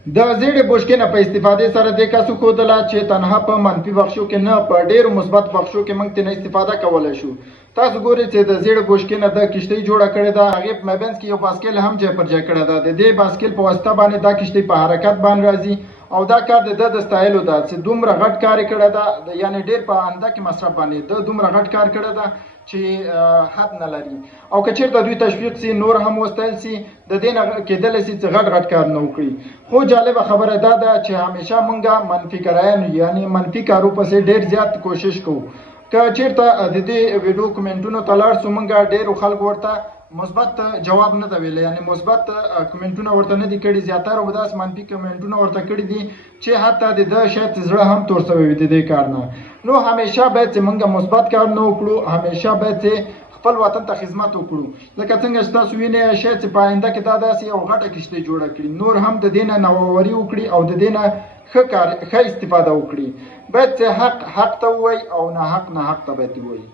د زیړې بشکې نه په استفادې سره د کسو ښودله چې تنها په منفي بخشو کې نه په ډېرو مثبت بخشو کې موږ ترې استفاده کولی شو. تاسو ګورئ چې د زیړې بشکې نه د کښتۍ جوړه کړې ده، هغې په مابینځ کې یو باسکل هم ځای پر ځای کړی ده. د دې باسکل په واسطه باندې دا کښتۍ په حرکت باندې راځي او دا کار د ده د ستایلو ده چې دومره غټ کار یې کړی ده، یعنې ډېر په اندکې مصرف باندې ده دومره غټ کار کړی ده چې حد نه لري. او که چېرته دوی تشویق سي، نور هم وستایل سي، د دې نه کېدلی سي چې غټ غټ کار نه وکړي. خو جالبه خبره دا ده چې همیشه مونږ منفي کرایان یعنې منفي کارو پسې ډېر زیات کوشش کوو. که چېرته د دې ویډیو کومنټونو ته لاړ سو، مونږ ډېرو خلکو ورته مثبت جواب نه ده ویلی، یعنې مثبت کومنټونه ورته نه دي کړي، زیاتره به داسې منفي کومنټونه ورته کړي دي چې حتی د ده شاید زړه هم تور سوی وي د دې کار نه. نو همیشه باید چې مونږ مثبت کار نه وکړو، همیشه باید چې خپل وطن ته خدمت وکړو. لکه څنګه چې تاسو وینئ شاید چې په آینده کې دا داسې یو غټه کښتۍ جوړه کړي، نور هم د دې نه نوآوري وکړي او د دې نه ښه استفاده وکړي. باید چې حق حق ته ووایي او ناحق ناحق ته باید ووایي.